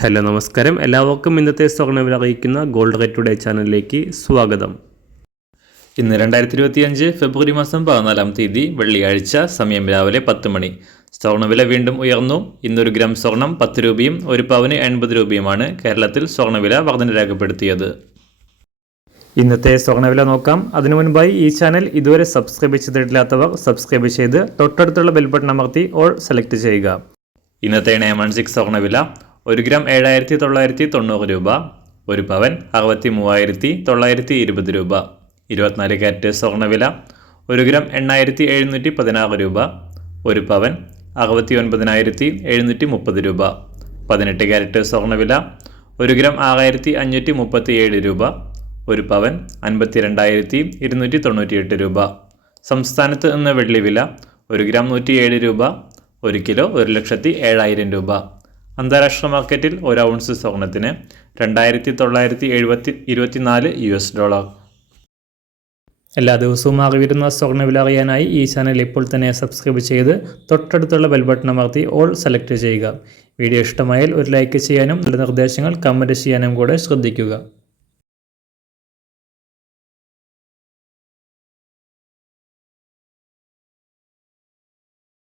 Hello നമസ്കാരം. എല്ലാവർക്കും ഇന്നത്തെ സ്വർണവില അറിയിക്കുന്ന ഗോൾഡ് റേറ്റ് ടുഡേ ചാനലിലേക്ക് സ്വാഗതം. ഇന്ന് രണ്ടായിരത്തി ഇരുപത്തിയഞ്ച് ഫെബ്രുവരി മാസം പതിനാലാം തീയതി വെള്ളിയാഴ്ച സമയം രാവിലെ പത്ത് മണി. സ്വർണവില വീണ്ടും ഉയർന്നു. ഇന്നൊരു ഗ്രാം സ്വർണം പത്ത് രൂപയും ഒരു പവന് എൺപത് രൂപയുമാണ് കേരളത്തിൽ സ്വർണവില വർധന രേഖപ്പെടുത്തിയത്. ഇന്നത്തെ സ്വർണവില നോക്കാം. അതിനു മുൻപായി ഈ ചാനൽ ഇതുവരെ സബ്സ്ക്രൈബ് ചെയ്തിട്ടില്ലാത്തവർ സബ്സ്ക്രൈബ് ചെയ്ത് തൊട്ടടുത്തുള്ള ബെൽബട്ടൺ അമർത്തി ഓൾ സെലക്ട് ചെയ്യുക. ഇന്നത്തെ നയൻ വൺ സിക്സ് സ്വർണവില ഒരു ഗ്രാം ഏഴായിരത്തി തൊള്ളായിരത്തി തൊണ്ണൂറ് രൂപ ഒരു പവൻ അറുപത്തി മൂവായിരത്തി തൊള്ളായിരത്തി ഇരുപത് രൂപ ഇരുപത്തിനാല് കാരറ്റ് സ്വർണവില ഒരു ഗ്രാം എണ്ണായിരത്തി എഴുന്നൂറ്റി പതിനാറ് രൂപ ഒരു പവൻ അറുപത്തി ഒൻപതിനായിരത്തി എഴുന്നൂറ്റി മുപ്പത് രൂപ പതിനെട്ട് കാരറ്റ് സ്വർണവില ഒരു ഗ്രാം ആറായിരത്തി അഞ്ഞൂറ്റി മുപ്പത്തി ഏഴ് രൂപ ഒരു പവൻ അൻപത്തി രണ്ടായിരത്തി ഇരുന്നൂറ്റി തൊണ്ണൂറ്റിയെട്ട് രൂപ. സംസ്ഥാനത്ത് നിന്ന് വെള്ളി വില ഒരു ഗ്രാം നൂറ്റിയേഴ് രൂപ ഒരു കിലോ ഒരു ലക്ഷത്തി ഏഴായിരം രൂപ. അന്താരാഷ്ട്ര മാർക്കറ്റിൽ ഒരു ഔൺസ് സ്വർണത്തിന് രണ്ടായിരത്തി തൊള്ളായിരത്തി എഴുപത്തി ഇരുപത്തിനാല് യു എസ് ഡോളർ. എല്ലാ ദിവസവും അറിവിരുന്ന സ്വർണവില അറിയാനായി ഈ ചാനൽ ഇപ്പോൾ തന്നെ സബ്സ്ക്രൈബ് ചെയ്ത് തൊട്ടടുത്തുള്ള ബെൽ ബട്ടൺ അമർത്തി ഓൾ സെലക്ട് ചെയ്യുക. വീഡിയോ ഇഷ്ടമായാൽ ഒരു ലൈക്ക് ചെയ്യാനും നല്ല നിർദ്ദേശങ്ങൾ കമന്റ് ചെയ്യാനും കൂടെ ശ്രദ്ധിക്കുക.